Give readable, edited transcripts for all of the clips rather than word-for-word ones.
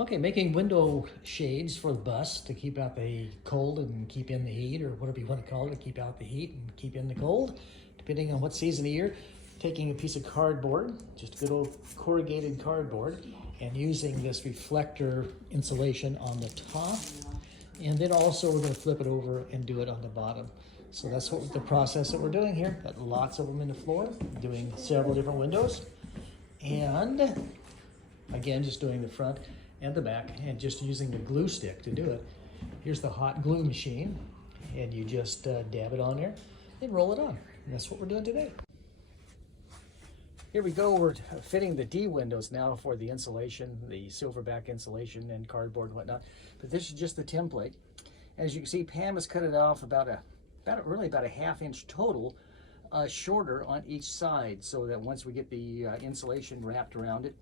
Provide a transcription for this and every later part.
Okay, making window shades for the bus to keep out the cold and keep in the heat, or whatever you want to call it, to keep out the heat and keep in the cold, depending on what season of year. Taking a piece of cardboard, just good old corrugated cardboard, and using this reflector insulation on the top. And then also we're going to flip it over and do it on the bottom. So that's what the process that we're doing here. Got lots of them in the floor, doing several different windows. And again, just doing the front and the back, and just using the glue stick to do it. Here's the hot glue machine, and you just dab it on there and roll it on. And that's what we're doing today. Here we go, we're fitting the D windows now for the insulation, the silverback insulation and cardboard and whatnot. But this is just the template. As you can see, Pam has cut it off about a ½ inch total, shorter on each side, so that once we get the insulation wrapped around it,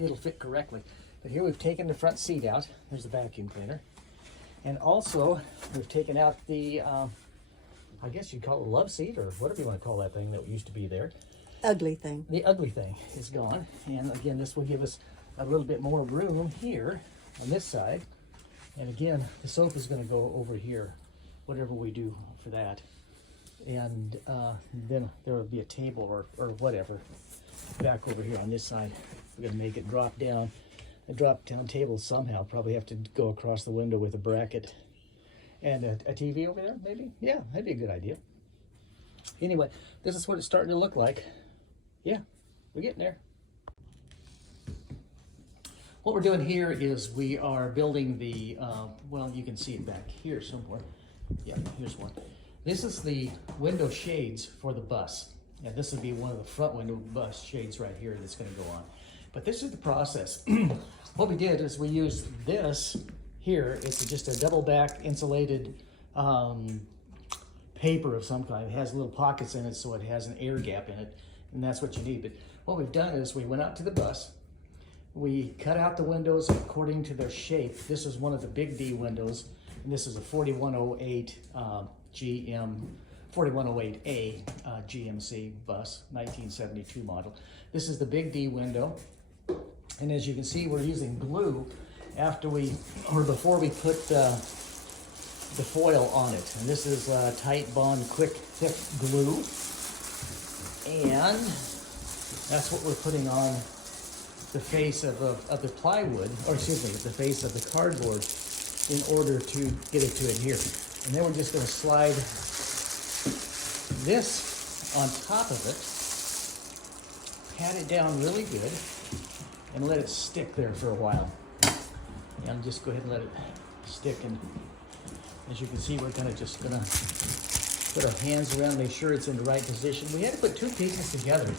it'll fit correctly. But here we've taken the front seat out. There's the vacuum cleaner. And also, we've taken out the, I guess you'd call it a love seat, or whatever you want to call that thing that used to be there. Ugly thing. The ugly thing is gone. And again, this will give us a little bit more room here on this side. And again, the sofa is going to go over here, whatever we do for that. And then there will be a table or whatever back over here on this side. We're going to make it drop down. A drop down table somehow. Probably have to go across the window with a bracket. And a TV over there, maybe? Yeah, that'd be a good idea. Anyway, this is what it's starting to look like. Yeah, we're getting there. What we're doing here is we are building the, well, you can see it back here somewhere. Yeah, here's one. This is the window shades for the bus. And this would be one of the front window bus shades right here that's going to go on. But this is the process. What we did is we used this here. It's just a double back insulated paper of some kind. It has little pockets in it, so it has an air gap in it, and that's what you need. But what we've done is we went out to the bus. We cut out the windows according to their shape. This is one of the big D windows, and this is a 4108 4108A GMC bus, 1972 model. This is the big D window. And as you can see, we're using glue before we put the foil on it. And this is Titebond Quick Thick Glue. And that's what we're putting on the face of the plywood, or excuse me, the face of the cardboard, in order to get it to adhere. And then we're just going to slide this on top of it, pat it down really good, and let it stick there for a while. And just go ahead and let it stick. And as you can see, we're kind of just going to put our hands around, make sure it's in the right position. We had to put two pieces together,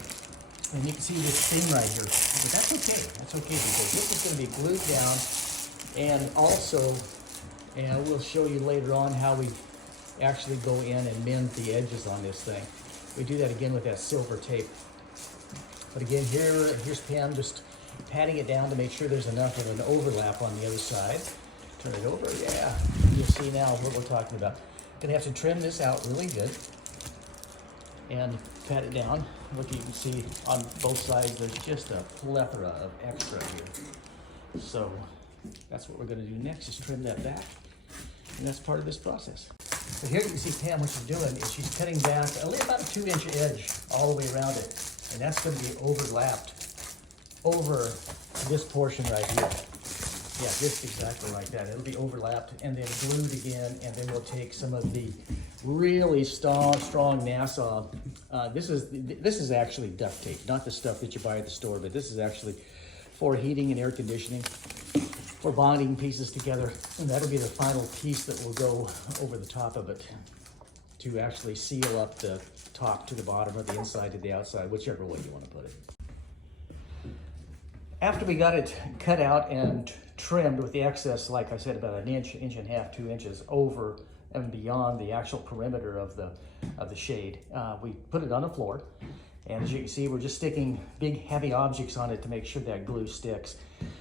and you can see this thing right here. But that's okay. That's okay, because this is going to be glued down. And also, and we'll show you later on how we actually go in and mend the edges on this thing. We do that again with that silver tape. But again, here's Pam just patting it down to make sure there's enough of an overlap on the other side. Turn it over, yeah. You'll see now what we're talking about. Gonna have to trim this out really good and pat it down. Look, you can see on both sides, there's just a plethora of extra here. So that's what we're gonna do next, is trim that back. And that's part of this process. So here you can see Pam, what she's doing is she's cutting back only about a 2-inch edge all the way around it. And that's going to be overlapped over this portion right here. Yeah, just exactly like that. It'll be overlapped and then glued again, and then we'll take some of the really strong Nassau. This is actually duct tape, not the stuff that you buy at the store, but this is actually for heating and air conditioning, for bonding pieces together. And that'll be the final piece that will go over the top of it to actually seal up the top to the bottom, or the inside to the outside, whichever way you want to put it. After we got it cut out and trimmed with the excess, like I said, about an inch, inch and a half, 2 inches over and beyond the actual perimeter of the shade, we put it on the floor. And as you can see, we're just sticking big heavy objects on it to make sure that glue sticks.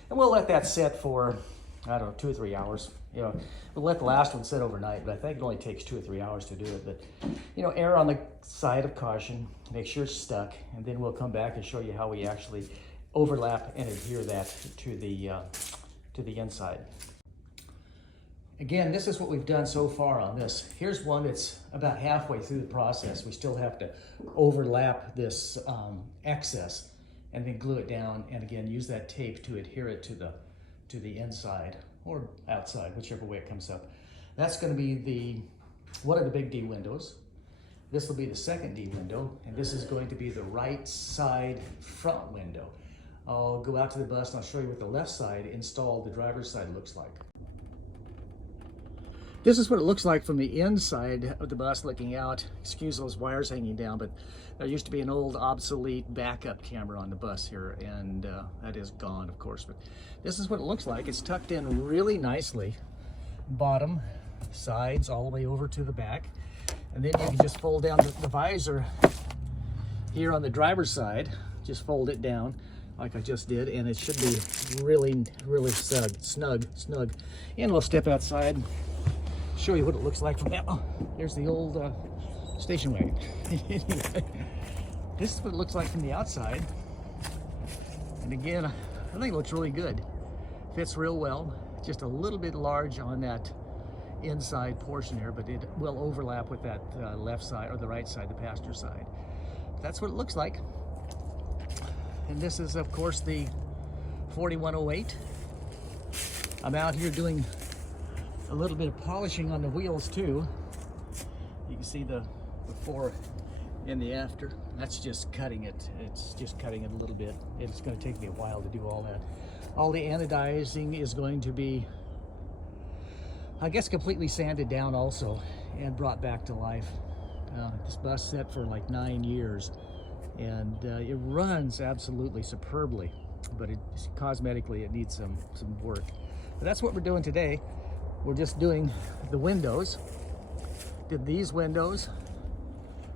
And we'll let that set for, I don't know, 2 or 3 hours. You know, we'll let the last one sit overnight, but I think it only takes 2 or 3 hours to do it. But, you know, err on the side of caution, make sure it's stuck, and then we'll come back and show you how we actually overlap and adhere that to the to the inside. Again, this is what we've done so far on this. Here's one that's about halfway through the process. We still have to overlap this excess and then glue it down, and again, use that tape to adhere it to the inside or outside, whichever way it comes up. That's going to be one of the big D windows. This will be the second D window, and this is going to be the right side front window. I'll go out to the bus and I'll show you what the left side installed, the driver's side, looks like. This is what it looks like from the inside of the bus looking out. Excuse those wires hanging down, but there used to be an old obsolete backup camera on the bus here, and that is gone, of course. But this is what it looks like. It's tucked in really nicely. Bottom, sides, all the way over to the back. And then you can just fold down the visor here on the driver's side. Just fold it down like I just did, and it should be really, really snug. And we'll step outside, show you what it looks like from that. Oh, there's the old station wagon. This is what it looks like from the outside. And again, I think it looks really good. Fits real well. Just a little bit large on that inside portion here, but it will overlap with that left side or the right side, the passenger side. That's what it looks like. And this is, of course, the 4108. I'm out here doing a little bit of polishing on the wheels too. You can see the before and the after. That's just cutting it. It's just cutting it a little bit. It's going to take me a while to do all that. All the anodizing is going to be, I guess, completely sanded down also and brought back to life. This bus set for like 9 years, and it runs absolutely superbly, but cosmetically it needs some work. But that's what we're doing today. We're just doing the windows. Did these windows.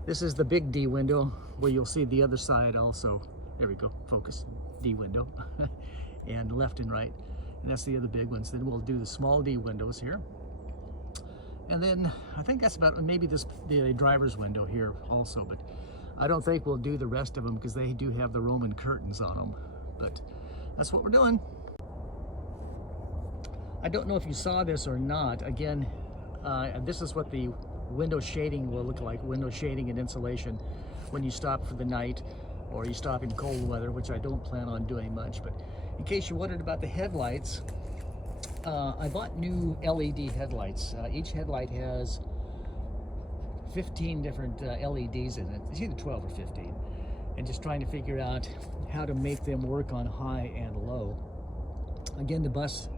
This is the big D window where you'll see the other side also. There we go, focus, D window. And left and right. And that's the other big ones. Then we'll do the small D windows here. And then I think that's about maybe the driver's window here also, but I don't think we'll do the rest of them because they do have the Roman curtains on them. But that's what we're doing. I don't know if you saw this or not. Again, this is what the window shading will look like, window shading and insulation when you stop for the night or you stop in cold weather, which I don't plan on doing much. But in case you wondered about the headlights, I bought new LED headlights. Each headlight has 15 different LEDs in it. It's either 12 or 15. And just trying to figure out how to make them work on high and low. Again, the bus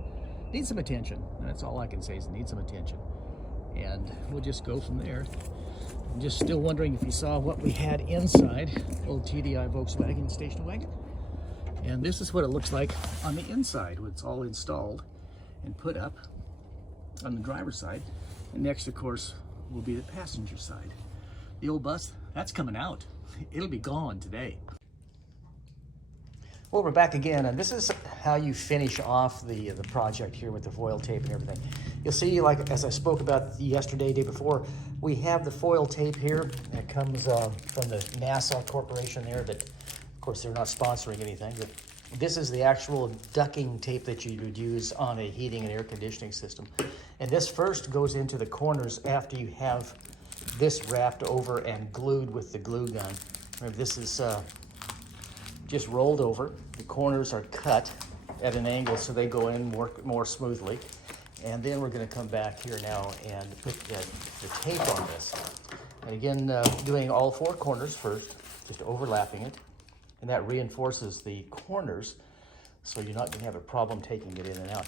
needs some attention. That's all I can say is it needs some attention. And we'll just go from there. I'm just still wondering if you saw what we had inside. Old TDI Volkswagen station wagon. And this is what it looks like on the inside when it's all installed and put up on the driver's side. And next, of course, will be the passenger side. The old bus, that's coming out. It'll be gone today. Well, we're back again, and this is how you finish off the project here with the foil tape and everything. You'll see, like as I spoke about yesterday, day before, we have the foil tape here that comes from the NASA Corporation there, but of course they're not sponsoring anything. But this is the actual ducking tape that you would use on a heating and air conditioning system. And this first goes into the corners after you have this wrapped over and glued with the glue gun. Remember, this is just rolled over. The corners are cut at an angle so they go in more smoothly. And then we're going to come back here now and put the tape on this. And again, doing all 4 corners first, just overlapping it. And that reinforces the corners so you're not going to have a problem taking it in and out.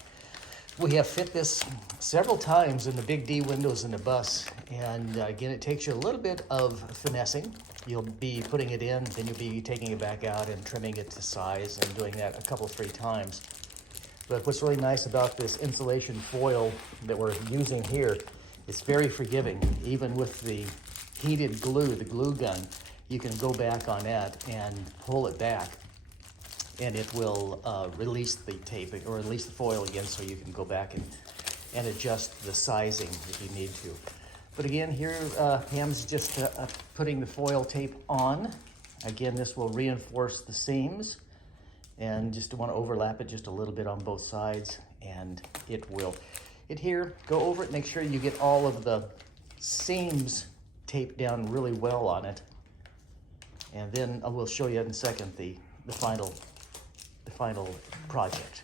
We have fit this several times in the big D windows in the bus. And again, it takes you a little bit of finessing. You'll be putting it in, then you'll be taking it back out and trimming it to size and doing that a couple, 3 times. But what's really nice about this insulation foil that we're using here, it's very forgiving. Even with the heated glue, the glue gun, you can go back on that and pull it back and it will release the tape or release the foil again so you can go back and adjust the sizing if you need to. But again, here Pam's just putting the foil tape on. Again, this will reinforce the seams and just want to overlap it just a little bit on both sides. and it will adhere. Go over it, make sure you get all of the seams taped down really well on it. And then I will show you in a second the final project.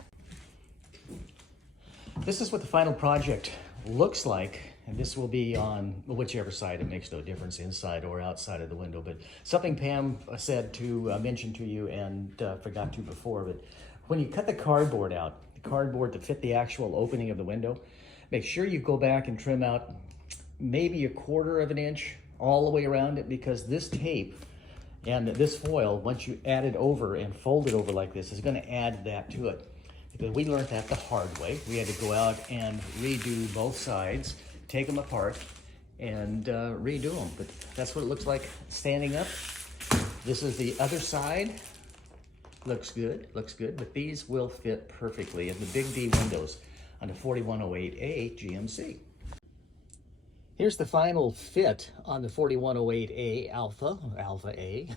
This is what the final project looks like, and this will be on whichever side. It makes no difference, inside or outside of the window. But something Pam said to mention to you, and forgot to before, but when you cut the cardboard out, the cardboard to fit the actual opening of the window, make sure you go back and trim out maybe 1/4 of an inch all the way around it, because this tape and this foil, once you add it over and fold it over like this, is going to add that to it. Because we learned that the hard way. We had to go out and redo both sides, take them apart, and redo them. But that's what it looks like standing up. This is the other side. Looks good, but these will fit perfectly in the Big D windows on the 4108A GMC. Here's the final fit on the 4108A Alpha A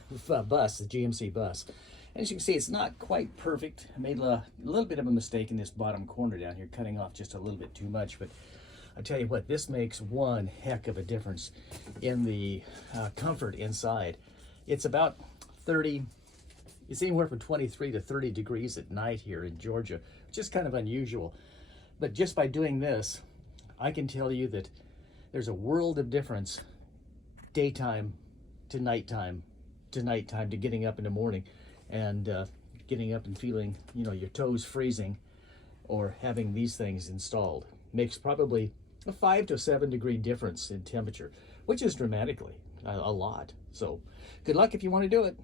bus, the GMC bus. And as you can see, it's not quite perfect. I made a little bit of a mistake in this bottom corner down here, cutting off just a little bit too much. But I tell you what, this makes one heck of a difference in the comfort inside. It's about 30, it's anywhere from 23 to 30 degrees at night here in Georgia, which is kind of unusual. But just by doing this, I can tell you that there's a world of difference daytime to nighttime to getting up in the morning, and getting up and feeling, you know, your toes freezing, or having these things installed. Makes probably a 5 to 7 degree difference in temperature, which is dramatically a lot. So good luck if you want to do it.